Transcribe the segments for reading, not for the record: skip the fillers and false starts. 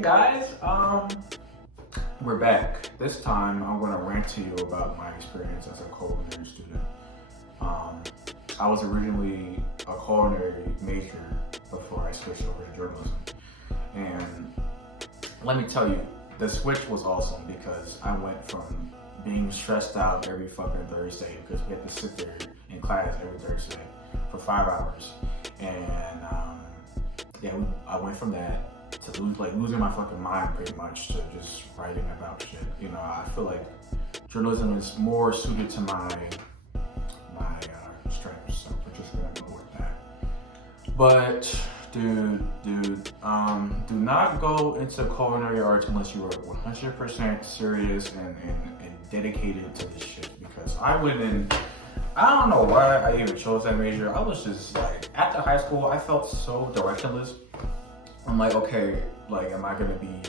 Guys, we're back. This time I'm gonna rant to you about my experience as a culinary student. I was originally a culinary major before I switched over to journalism. And let me tell you, the switch was awesome because I went from being stressed out every fucking Thursday because we had to sit there in class every Thursday for 5 hours. And I went from that to losing my fucking mind pretty much to just writing about shit. You know, I feel like journalism is more suited to my strengths, so we're just gonna go with that. But dude, do not go into culinary arts unless you are 100% serious and dedicated to this shit. Because I went in, I don't know why I even chose that major. I was just like, after high school, I felt so directionless. I'm like, okay, like, am I gonna be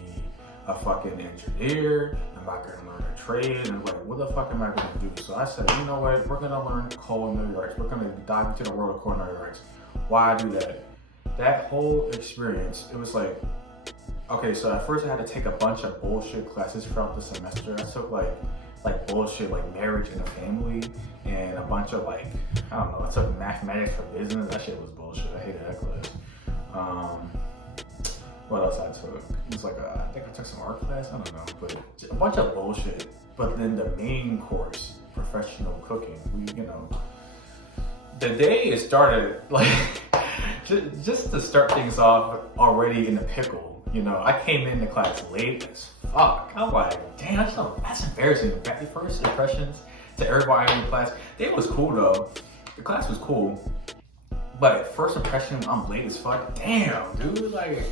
a fucking engineer? Am I gonna learn a trade? And like, what the fuck am I gonna do? So I said, you know what? We're gonna learn culinary arts. We're gonna dive into the world of culinary arts. Why do that? That whole experience, it was like, okay, so at first I had to take a bunch of bullshit classes throughout the semester. I took like bullshit, like marriage and a family, and a bunch of like, I don't know, I took mathematics for business. That shit was bullshit. I hated that class. What else I took? It was like, I think I took some art class, I don't know, but a bunch of bullshit. But then the main course, professional cooking, the day it started, like, just to start things off already in the pickle, you know, I came into class late as fuck. I'm like, damn, that's embarrassing. The first impressions to everybody in the class, it was cool though. The class was cool, but first impression, I'm late as fuck. Damn, dude, like,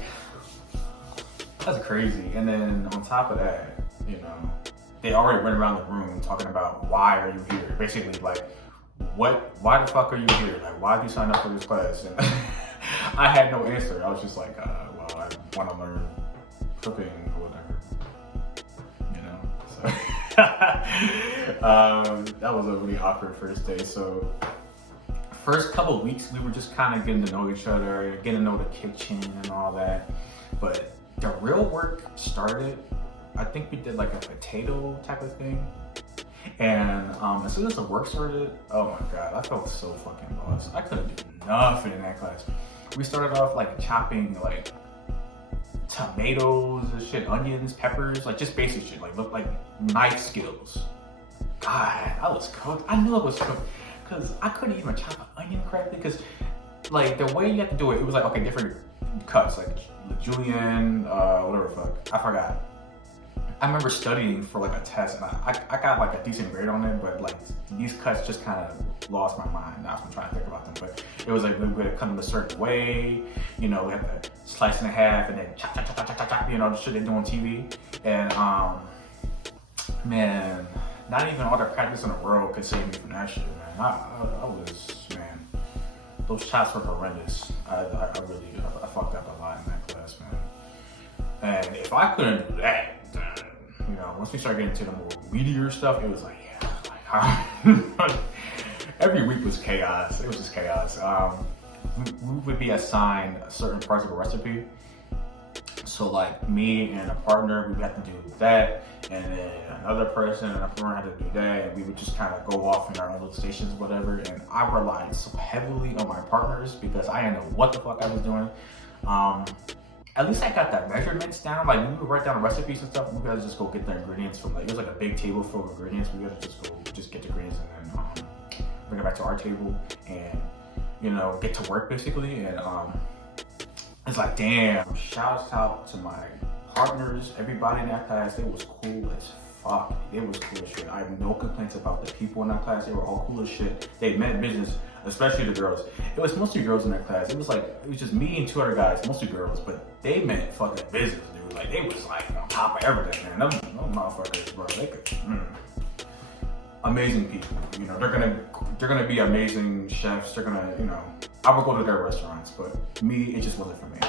that's crazy. And then on top of that, you know, they already went around the room talking about why are you here? Basically, like, why the fuck are you here? Like, why did you sign up for this class? And I had no answer. I was just like, well, I want to learn cooking or whatever, you know? So that was a really awkward first day. So first couple of weeks, we were just kind of getting to know each other, getting to know the kitchen and all that. But the real work started, I think we did like a potato type of thing. And as soon as the work started, oh my God, I felt so fucking lost. I couldn't do nothing in that class. We started off like chopping like tomatoes and shit, onions, peppers, like just basic shit, like look like knife skills. God, I was cooked. I knew I was cooked because I couldn't even chop an onion correctly because like the way you have to do it, it was like, okay, different cuts, like julienne, whatever the fuck, I forgot. I remember studying for like a test and I got like a decent grade on it, but like these cuts just kind of lost my mind. Now I'm trying to think about them, but it was like we would cut them a certain way, you know, we have to slice in half and then chop, chop, chop, chop, chop, chop, you know, the shit they do on TV. And man, not even all the practice in the world could save me from that shit, man. I was, man, those chops were horrendous. I fucked up a lot in that class, man. And if I couldn't do that, then, you know, once we started getting into the more meatier stuff, it was like, yeah, like, every week was chaos. It was just chaos. We would be assigned certain parts of a recipe. So like me and a partner, we would have to do that, and then another person and a partner had to do that, and we would just kind of go off in our own little stations, whatever. And I relied so heavily on my partners because I didn't know what the fuck I was doing. At least I got the measurements down. Like when we would write down the recipes and stuff, we gotta just go get the ingredients from like, it was like a big table full of ingredients. We gotta just get the ingredients and then bring it back to our table and, you know, get to work basically. And it's like, damn, shouts out to my partners, everybody in that class. They was cool as fuck. It was cool as shit. I have no complaints about the people in that class. They were all cool as shit. They meant business, especially the girls. It was mostly girls in that class. It was just me and 2 other guys, mostly girls, but they meant fucking business, dude. Like they was like on top of everything, man. Them motherfuckers, bro. They could, amazing people. You know, they're gonna be amazing chefs. They're gonna, you know, I would go to their restaurants, but me, it just wasn't for me.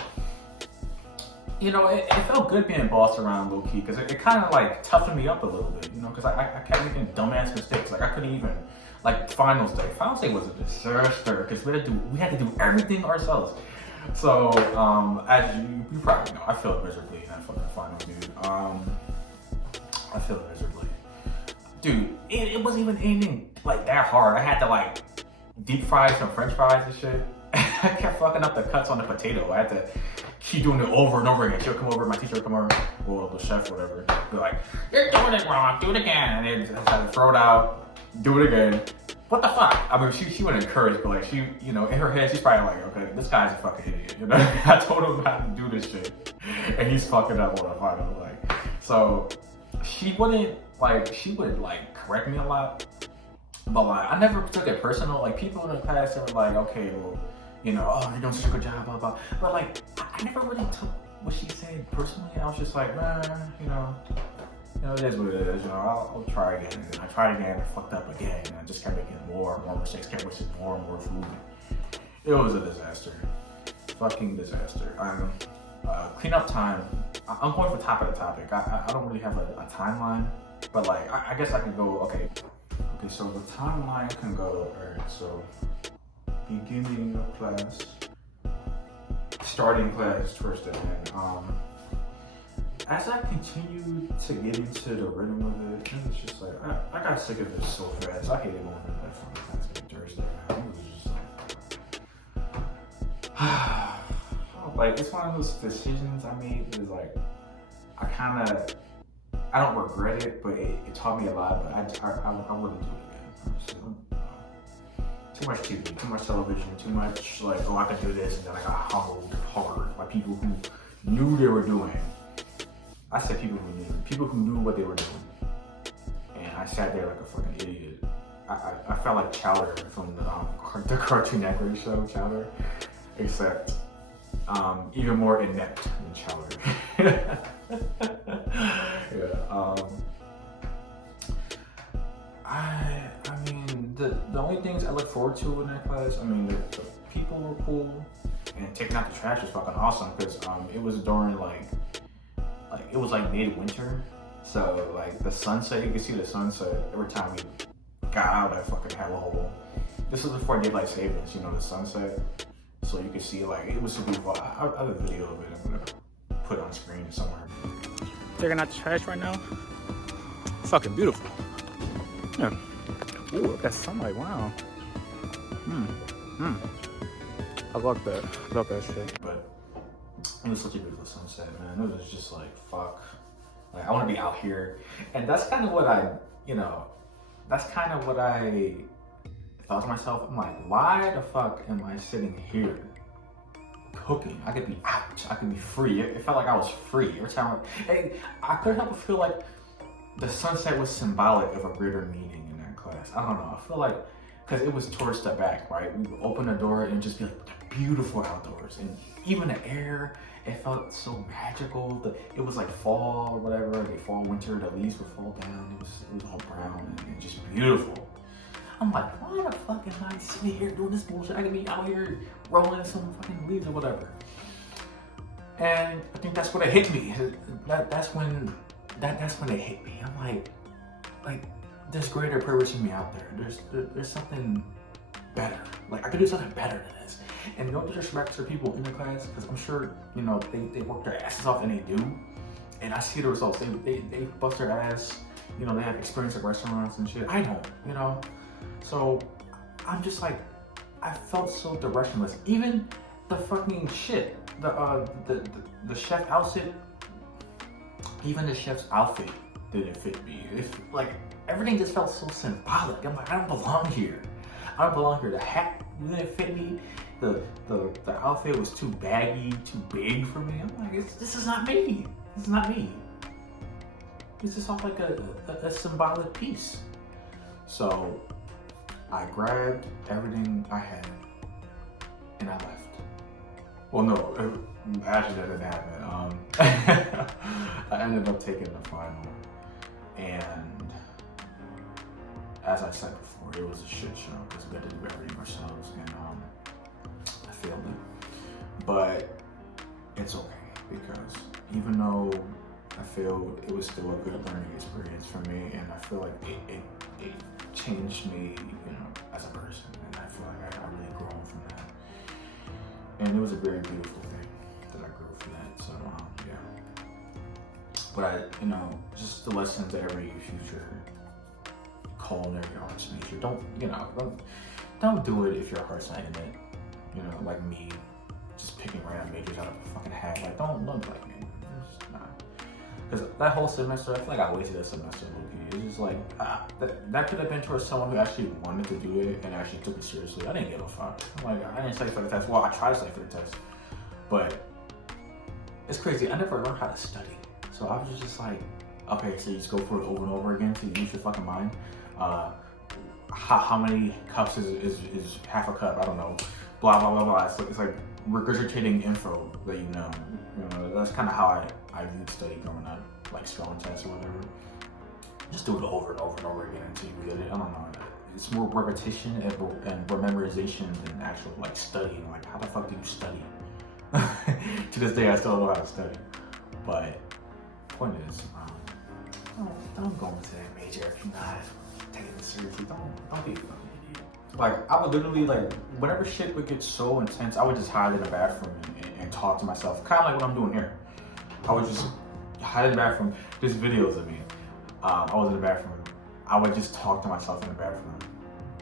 You know, it felt good being bossed around low key because it kind of like toughened me up a little bit, you know, because I kept making dumbass mistakes. Like I couldn't even, like finals day was a disaster because we had to do everything ourselves. So, as you probably know, I failed miserably in that fucking final, dude. I failed miserably. Dude, it wasn't even anything like that hard. I had to like deep fry some french fries and shit. I kept fucking up the cuts on the potato. I had to keep doing it over and over again. She'll come over, my teacher would come over, or the chef or whatever, be like, "You're doing it wrong, do it again." And then I had to throw it out, do it again. What the fuck? I mean, she would encourage, but like she, you know, in her head, she's probably like, okay, this guy's a fucking idiot. You know, I told him how to do this shit, and he's fucking up on the final. Like, so she wouldn't like, she would like correct me a lot, but like I never took it personal. Like people in the class, they were like, okay, well, you know, oh, you're doing such a good job, blah blah. But like, I never really took what she said personally. I was just like, you know. You know, it is what it is, you know, I'll try again. And I tried again, I fucked up again, and I just kept making more and more mistakes, kept wasting more and more food. It was a disaster. Fucking disaster. Cleanup time, I'm going for top of the topic. I don't really have a timeline, but like, I guess I can go, okay, so the timeline can go, alright, so beginning of class, starting class towards the end. As I continued to get into the rhythm of it, it was just like, I got sick of it so fast. I hated going to that fucking class every Thursday, man. It was just like, like, it's one of those decisions I made is like, I don't regret it, but it taught me a lot, but I wouldn't do it again. Too much TV, too much television, too much like, oh, I could do this, and then I got humbled hard by people who knew they were doing. I said people who knew what they were doing, and I sat there like a fucking idiot. I felt like Chowder from the Cartoon Network show Chowder, except even more inept than Chowder. Yeah. I mean, the only things I look forward to in that class, I mean, the people were cool, and taking out the trash was fucking awesome because it was during like it was like mid-winter, so like the sunset, you could see the sunset every time we got out of that fucking hellhole. This was before daylight savings, you know, the sunset, so you could see like it was super beautiful. I have a video of it. I'm gonna put it on screen somewhere. Taking out the trash right now. Fucking beautiful. Yeah. Ooh, that sunlight. Wow. I love that. I love that shit. But it was such a beautiful sunset, man. It was just like, fuck. Like, I want to be out here. And that's kind of what that's kind of what I thought to myself. I'm like, why the fuck am I sitting here cooking? I could be out. I could be free. It felt like I was free. Every time I couldn't help but feel like the sunset was symbolic of a greater meaning in that class. I don't know. I feel like, because it was towards the back, right? We would open the door and just be like, the beautiful outdoors. And even the air, it felt so magical. It was like fall or whatever, like fall, winter, the leaves would fall down. It was all brown and just beautiful. I'm like, why the fuck am I sitting here doing this bullshit? I could be out here rolling some fucking leaves or whatever. And I think that's when it hit me. That's when it hit me. I'm like, there's greater purpose in me out there. There's something better. Like, I could do something better than this. And no disrespect to people in the class, because I'm sure, you know, they work their asses off, and they do. And I see the results. They bust their ass. You know, they have experience at restaurants and shit. I don't, you know. So I'm just like, I felt so directionless. Even the fucking shit, the chef outfit, even the chef's outfit didn't fit me. It's like, everything just felt so symbolic. I'm like, I don't belong here. I don't belong here. The hat didn't fit me. The outfit was too baggy, too big for me. I'm like, this is not me. This is not me. It's just all like a symbolic piece. So I grabbed everything I had and I left. Well, no, actually that didn't happen. I ended up taking the final, and as I said before, it was a shit show because we had to do everything ourselves, and I failed it. But it's okay, because even though I failed, it was still a good learning experience for me, and I feel like it changed me, you know, as a person, and I feel like I really grown from that. And it was a very beautiful thing that I grew from that. So yeah. But just the lessons that every future culinary arts major, don't do it if your heart's not in it. Like me, just picking random majors out of a fucking hat. Like, don't look like me. It's just not. Because that whole semester, I feel like I wasted that semester. It's just like, that could have been towards someone who actually wanted to do it and actually took it seriously. I didn't give a fuck. I'm like, I didn't study for the test. Well, I tried to study for the test. But it's crazy. I never learned how to study. So I was just like, okay, so you just go for it over and over again to use your fucking mind. How many cups is half a cup? I don't know. Blah, blah, blah, blah. It's like regurgitating info that you know. That's kind of how I viewed study growing up, like strong tests or whatever. Just do it over and over and over again until you get it. I don't know. It's more repetition and memorization than actual like studying. Like, how the fuck do you study? To this day, I still don't know how to study. But point is, don't go into that major if you're not taking it seriously. Don't be a fucking idiot. Like, I would literally, like, whenever shit would get so intense, I would just hide in the bathroom and talk to myself. Kind of like what I'm doing here. I would just hide in the bathroom. There's videos of me. I was in the bathroom. I would just talk to myself in the bathroom.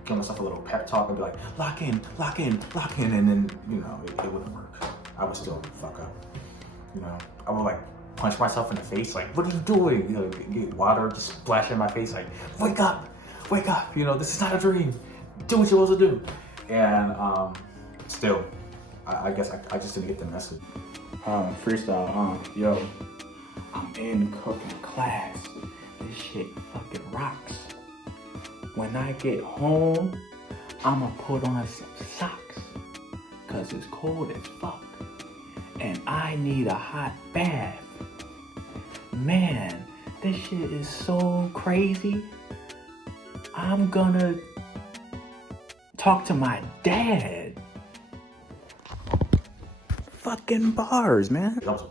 Give myself a little pep talk and be like, lock in, lock in, lock in. And then, it wouldn't work. I would still fuck up. I would like punch myself in the face. Like, what are you doing? Get water just splash in my face. Like, wake up, wake up. This is not a dream. Do what you're supposed to do. And still, I guess I just didn't get the message. Freestyle, yo, I'm in cooking class. This shit fucking rocks. When I get home, I'ma put on some socks, cause it's cold as fuck. And I need a hot bath. Man, this shit is so crazy. I'm gonna talk to my dad. Fucking bars, man. I was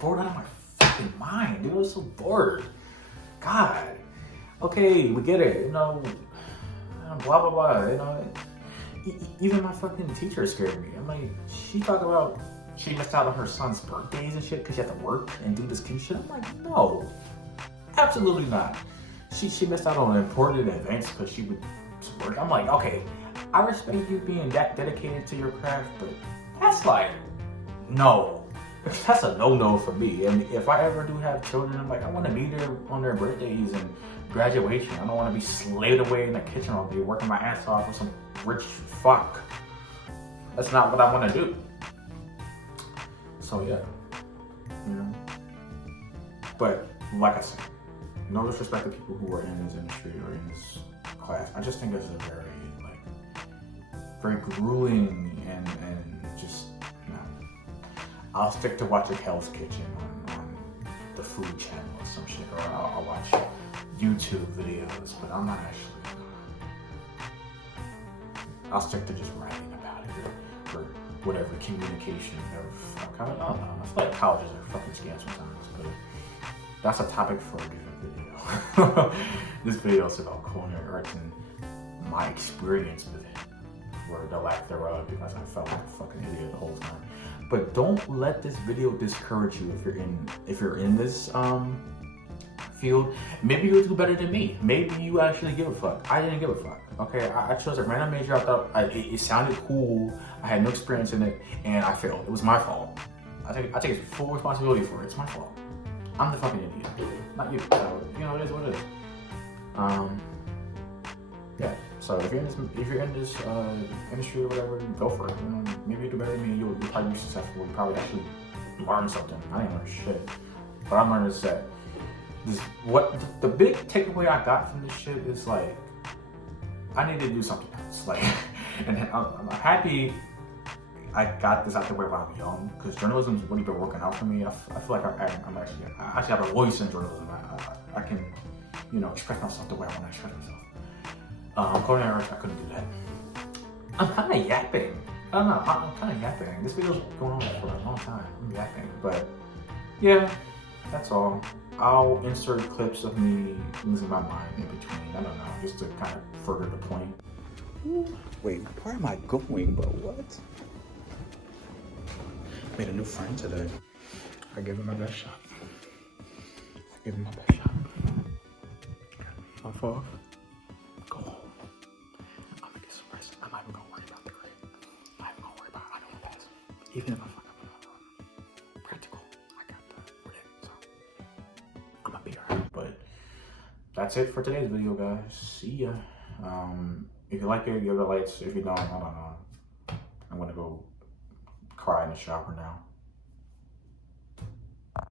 bored out of my fucking mind, dude. I was so bored. God. Okay, we get it. Blah blah blah. Even my fucking teacher scared me. I'm like, she talked about she missed out on her son's birthdays and shit because she had to work and do this kid shit. I'm like, no, absolutely not. She missed out on important events because she would work. I'm like, okay, I respect you being that dedicated to your craft, but that's like, no. That's a no-no for me. And if I ever do have children, I'm like, I want to be there on their birthdays and graduation. I don't want to be slaved away in the kitchen all day working my ass off with some rich fuck. That's not what I want to do. So yeah, But like I said, no disrespect to people who are in this industry or in this class. I just think this is a very grueling and just, I'll stick to watching Hell's Kitchen on the food channel or some shit, or I'll watch YouTube videos, but I'm not actually, I'll stick to just writing about it or whatever, communication of kind of, I don't know, I feel like colleges are fucking scams sometimes, but that's a topic for a different video. This video is about culinary arts and my experience with it, or the lack thereof, because I felt like a fucking idiot the whole time. But don't let this video discourage you if you're in this field. Maybe you'll do better than me. Maybe you actually give a fuck. I didn't give a fuck. Okay, I chose a random major. I thought it sounded cool. I had no experience in it, and I failed. It was my fault. I take full responsibility for it. It's my fault. I'm the fucking idiot, not you. So it is what it is. Yeah. So if you're in this industry or whatever, go for it. Maybe you do better than me. You'll probably be successful. You'll probably actually learn something. I didn't learn shit, but I'm learning is that the big takeaway I got from this shit is like, I need to do something else. Like, and I'm happy I got this out the way while I'm young, because journalism's really been working out for me. I feel like I actually have a voice in journalism. I can, express myself the way I want to express myself. Culinary arts, I couldn't do that. I'm kind of yapping. I don't know. I'm kind of yapping. This video's going on for a long time. I'm yapping, but yeah, that's all. I'll insert clips of me losing my mind in between. I don't know, just to kind of further the point. Wait, where am I going, bro? What? Made a new friend today. I gave him my best shot. I gave him my best shot. Off off. Go home. I'm gonna get some rest. I'm not even gonna worry about the grade. I'm not even gonna worry about it. I know I'm pass. Even if I fuck up another practical, I got the written, so I'm gonna be alright. But that's it for today's video, guys. See ya. If you like it, give it a like. If you don't, I don't know. I'm gonna go cry in the shower now.